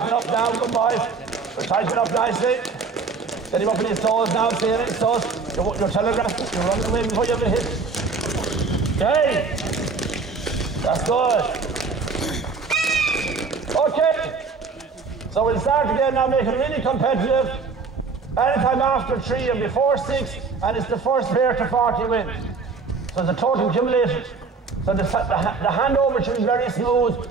Up now, good boys. We're tightening up nicely. Get him up in his toes now, stay in his toes. You're telegraphing, you're running away before you have a hit. Okay. That's good. Okay. So we'll start again now, make it really competitive. Anytime after 3 and before 6, and it's the first pair to 40 win. So the total cumulated. So the handover should be very smooth.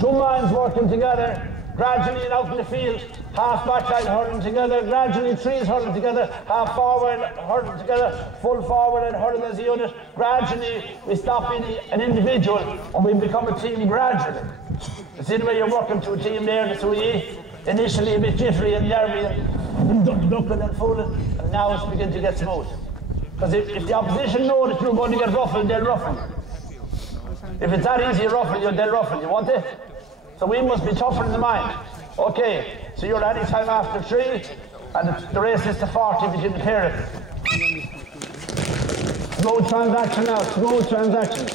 2 minds working together. Gradually out in the field, half backside hurling together, gradually 3s hurling together, half forward hurling together, full forward and hurling as a unit. Gradually we stop being an individual and we become a team gradually. You see the way you're working to a team there, the Sui, initially a bit jittery and nervy and ducking and fooling, and now it's beginning to get smooth. Because if the opposition know that you're going to get ruffled, they'll ruffle you. If it's that easy ruffle you, they'll ruffle you, won't they? So we must be tougher in the mind. Okay, so you're any time after 3, and the race is to 40 between the pair. Smooth transaction now, smooth transaction.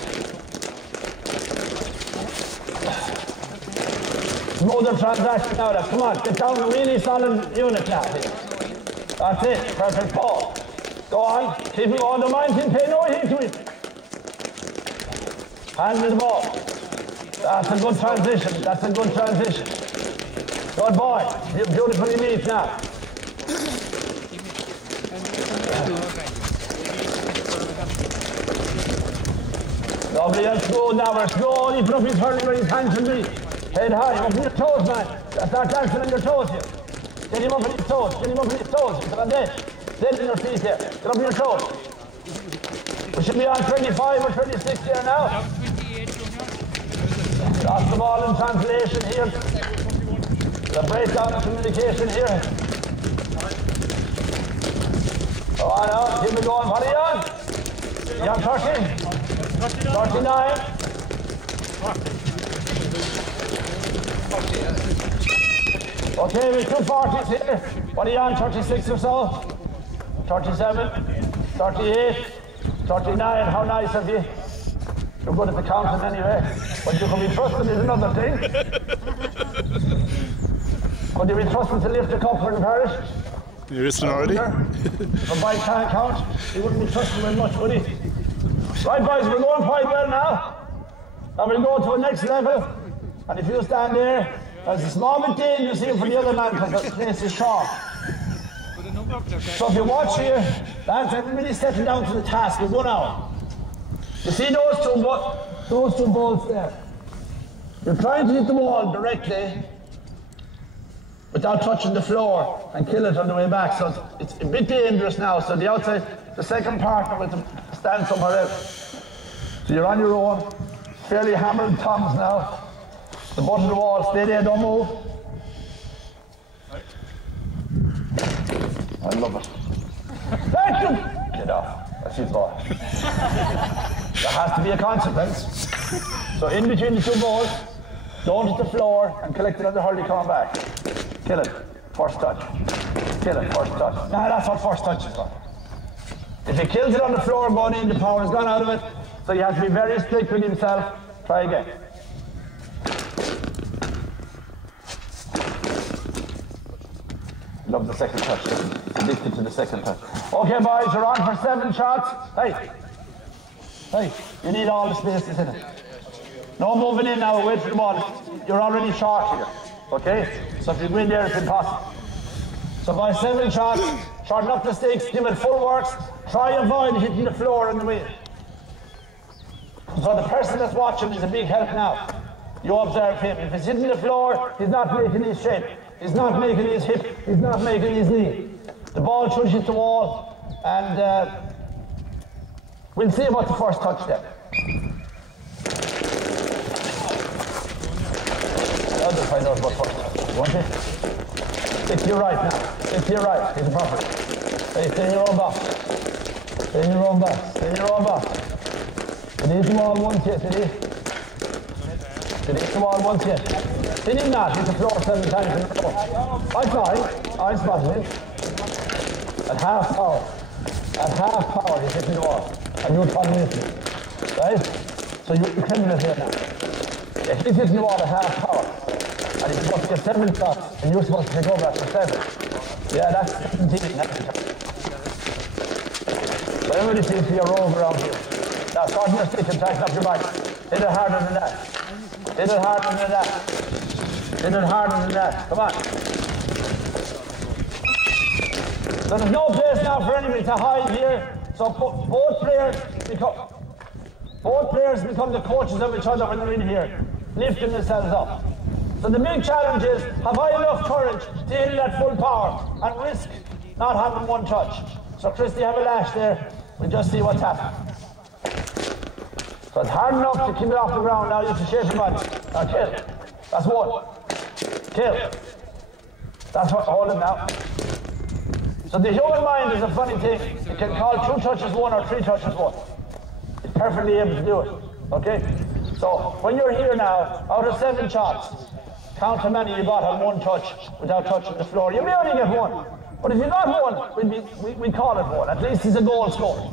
Smoother transaction now, come on, get down a really solid unit now. That's it, perfect ball. Go on, keep it on the mind, pay no heed to it. Hand me the ball. That's a good transition. That's a good transition. Good boy. Beautifully neat now. Lovely and slow now. We're slowly put up his hurling where his hands should be. Head high. Up on your toes, man. Start dancing on your toes here. Get him up on his toes. Get him up on his toes. Get on dead. Dead in your feet here. Get up on your toes. We should be on 25 or 26 here now. Lost the ball in translation here. The breakdown of communication here. Go on now, keep it going. What are you on? You on 30? 39? Okay, we're 240s here. What are you on? 36 or so? 37? 38? 39? How nice of you. You're good at the counting anyway, but you can be trusted is another thing. Could you be trusted to lift the cup for the parish? You're listening already? If a bike can't count, he wouldn't be trusted very much, would he? Right boys, we're going quite well now. And we'll go to the next level. And if you stand there, there's a small bit dangerous here for the other man because the place is short. So if you watch here, lads, everybody's settling down to the task in 1 hour. You see those two balls there? You're trying to hit the ball directly without touching the floor and kill it on the way back. So it's a bit dangerous now. So the outside, the second partner will stand somewhere else. So you're on your own, fairly hammered thumbs now. The butt of the wall, stay there, don't move. I love it. Thank you! Get off. That's his ball. There has to be a consequence. So in between the 2 balls, don't hit the floor and collect it on the hurley coming back. Kill it. First touch. Kill it. First touch. Nah, that's what first touch is for. If he kills it on the floor going in, the power has gone out of it. So you have to be very strict with himself. Try again. Love the second touch. Addicted to the second touch. Okay, boys, you're on for 7 shots. Hey, you need all the spaces in it. No moving in now, wait for the ball. You're already short here, okay? So if you go in there, it's impossible. So by 7 shots, shorten up the stakes, give it full works, try avoid hitting the floor on the way. So the person that's watching is a big help now. You observe him. If he's hitting the floor, he's not making his shape. He's not making his hip. He's not making his knee. The ball should hit the wall, and we'll see about the first touch then. I'll just find out about first touch, won't you? Stick to your right now. Stick to your right. Hit the property. Hey, stay in your own box. Stay in your own box. Stay in your own box. Did he hit the wall once yet, did he? Did he hit the wall once yet? Did he not hit the floor 7 times in a row? I saw him. I spotted him. At half power. At half power he's hitting the wall. And you're following with me. Right? So you're criminal here now. Yeah, he's hitting the wall at half power. And he's supposed to get 7 shots, and you're supposed to take over after 7. Yeah, that's 17 every time. So everybody seems to be a rogue around here. Now, start your stick and tighten up your bike. Hit it harder than that. Hit it harder than that. Hit it harder than that. Come on. So there's no place now for anybody to hide here. So both players become the coaches of each other when they're in here, lifting themselves up. So the big challenge is, have I enough courage to hit it at full power and risk not having one touch? So Christy, have a lash there. We'll just see what's happening. So it's hard enough to keep it off the ground. Now you have to shape your body. Now kill. That's one. Kill. That's what, hold it now. So the human mind is a funny thing. You can call 2 touches 1 or 3 touches 1. It's perfectly able to do it. Okay? So when you're here now, out of 7 shots, count how many you got on 1 touch without touching the floor. You may only get 1. But if you got 1, we'd call it 1. At least it's a goal scored.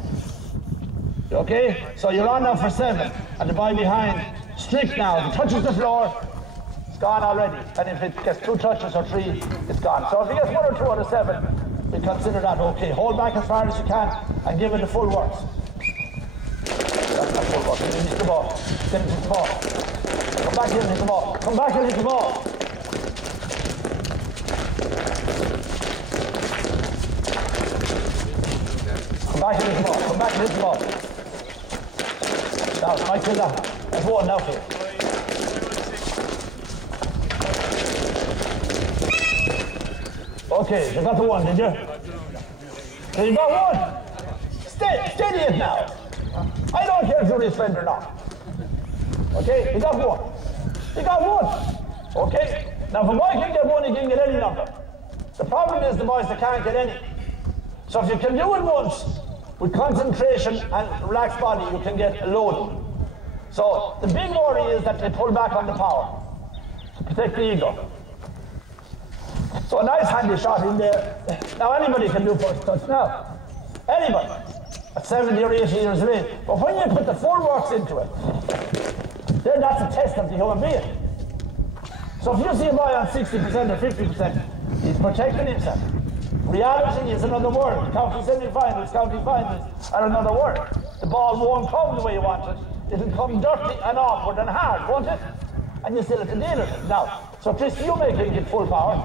Okay? So you're on now for 7. And the boy behind, strict now. If it touches the floor, it's gone already. And if it gets 2 touches or 3, it's gone. So if you get 1 or 2 out of 7, we consider that okay. Hold back as far as you can and give it the full works. That's not full works. Hit the ball. Get it to the ball. Come back here and hit the ball. Come back and hit the ball. Come back and hit the ball. Come back and hit the ball. Now, Mike, kill that. That's 1 now for you. Okay, you got the 1, did you? You got 1. Steady it now. I don't care if you're his friend or not. Okay, you got 1. You got 1. Okay, now if a boy can get 1, he can get any number. The problem is the boys that can't get any. So if you can do it once, with concentration and relaxed body, you can get a load. So the big worry is that they pull back on the power to protect the ego. So a nice handy shot in there. Now anybody can do first touch now. Anybody. At 70 or 80 years of age. But when you put the full works into it, then that's a test of the human being. So if you see a boy on 60% or 50%, he's protecting himself. Reality is another word. County semi-finals, county finals are another word. The ball won't come the way you want it. It'll come dirty and awkward and hard, won't it? And you still have to deal with it. Now, so Chris, you make him hit full power.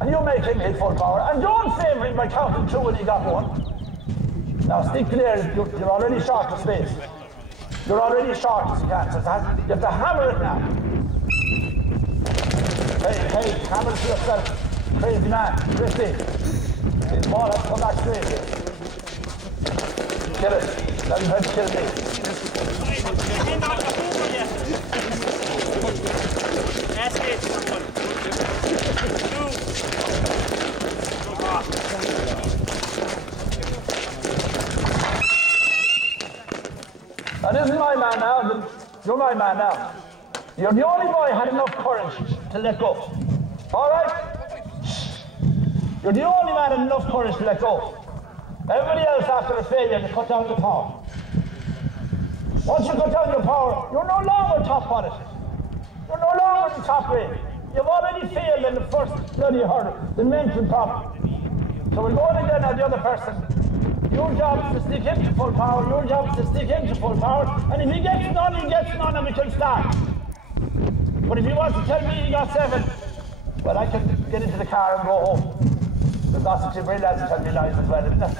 And you make him hit full power. And don't favour him by counting 2 when he got 1. Now stick to there, you're already short of space. You're already short as you can. So you have to hammer it now. Hey, hammer it to yourself. Crazy man, Christy. His ball has to come back straight here. Kill it. Let him help kill me. That's it. Now this is my man now. You're my man now. You're the only boy who had enough courage to let go. All right? You're the only man with enough courage to let go. Everybody else after a failure to cut down the power. Once you cut down your power, you're no longer top on it. You're no longer in the top rate. You've already failed in the first bloody hurdle, the mental problem. So we're going again at the other person. Your job is to stick him to full power, your job is to stick him to full power, and if he gets none, and we can start. But if he wants to tell me he got 7, well, I can get into the car and go home. There's lots of Tipperary lads who tell me lies as well, isn't there?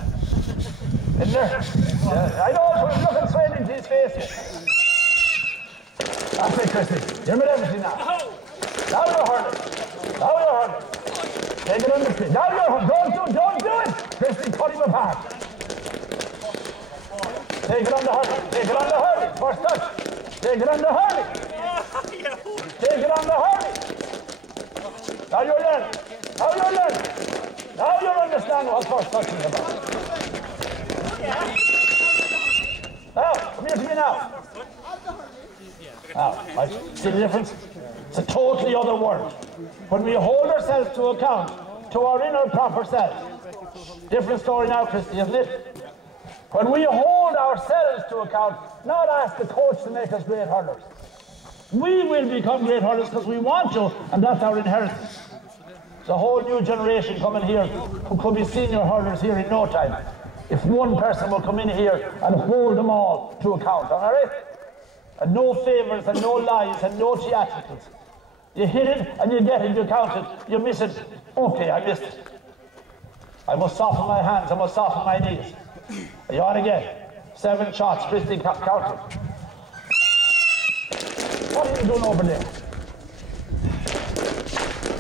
Isn't there? Yeah, I know, so he's looking straight into his face. That's it, Christy. You're with everything now. Now you're hurling. Now you're hurling. Take it on the feet. Now you're hurling. Don't do it! Christy, cut him apart. Take it on the hurling. Take it on the hurling. First touch. Take it on the hurling. Take it on the hurling. Now you're learning. Now you're learning. Now you understand what first touch is about. Now, come here to me now. Now, see the difference? It's a totally other world. When we hold ourselves to account, to our inner proper self. Different story now, Christy, isn't it? When we hold ourselves to account, not ask the coach to make us great hurlers. We will become great hurlers because we want to, and that's our inheritance. There's a whole new generation coming here who could be senior hurlers here in no time. If one person will come in here and hold them all to account, all right? And no favours and no lies and no theatricals. You hit it and you get it, you count it, you miss it. Okay, I missed it. I must soften my hands, I must soften my knees. You ought to get 7 shots, Christy counted. What are you doing over there?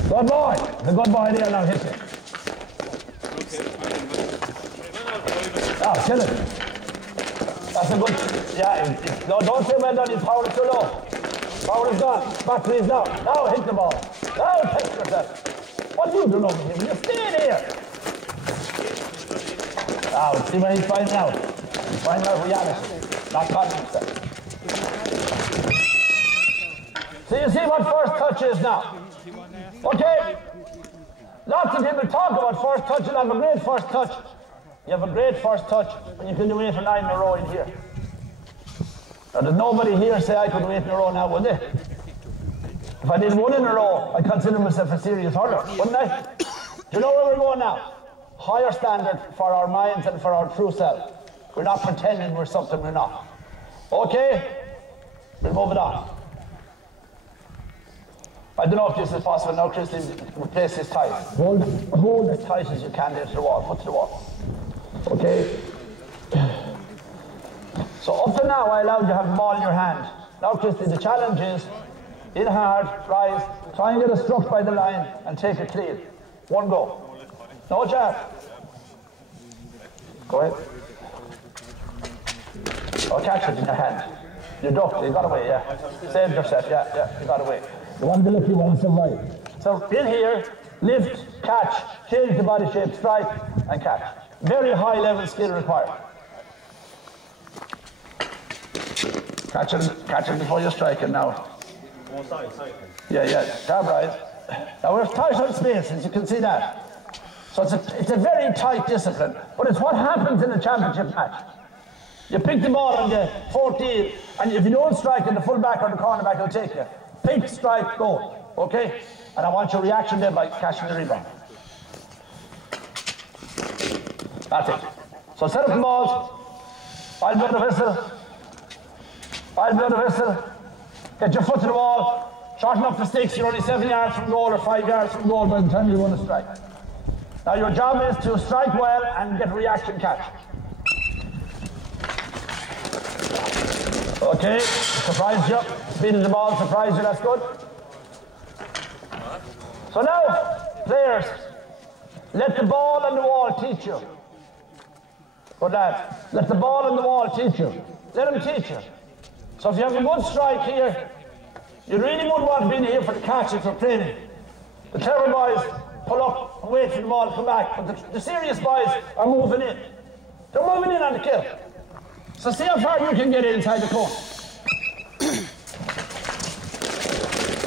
Good boy. The good boy there now hits it. Ah, kill it. That's a good, yeah, no, don't say well done, his power is too low. Power is gone. Battery is down. Now hit the ball. Now test yourself. What are you doing over here? You stay there. Now, see where he's finding out. He's finding out reality, not confidence. So you see what first touch is now. Okay? Lots of people talk about first touch. You'll have a great first touch. You have a great first touch when you can do 8 or 9 in a row in here. Now, there's nobody here say I could do 8 in a row now, would they? If I did 1 in a row, I'd consider myself a serious hurler, wouldn't I? Do you know where we're going now? Higher standard for our minds and for our true self. We're not pretending we're something we're not. Okay? We'll move it on. I don't know if this is possible now, Christy, replace this tight. Hold as tight as you can there to the wall, put to the wall. Okay? So up to now, I allowed you to have the ball in your hand. Now, Christy, the challenge is, in hard, rise, try and get it struck by the line and take it clean. 1 go. No jab. Go ahead. Oh, catch it in your hand. You ducked, you got away, yeah. Saved yourself, yeah, you got away. The one the lucky one survived. So in here, lift, catch, change the body shape, strike, and catch. Very high level skill required. Catch it before you strike it now. Yeah, jab right. Now we're tight on space, as you can see that. So it's a very tight discipline, but it's what happens in a championship match. You pick the ball on the 14, and if you don't strike it, the fullback or the cornerback will take you. Pick, strike, go. Okay? And I want your reaction there by catching the rebound. That's it. So set up the balls. I'll blow the whistle. I'll blow the whistle. Get your foot to the wall. Shorten up the sticks. You're only 7 yards from goal or 5 yards from goal by the time you want to strike. Now your job is to strike well and get a reaction catch. Okay, surprised you. Speed of the ball surprised you, that's good. So now, players, let the ball and the wall teach you. Good lad. Let the ball and the wall teach you. Let them teach you. So if you have a good strike here, you really would want to be in here for the catch if you're playing. The clever boys pull up and wait for the ball to come back, but the serious boys are moving in. They're moving in on the kill. So see how far you can get inside the cone.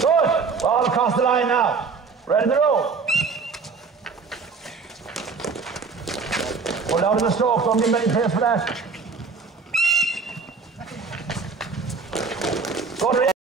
Good. Ball across the line now. Ready to roll. Pull out of the stroke. Don't give any place for that. Go to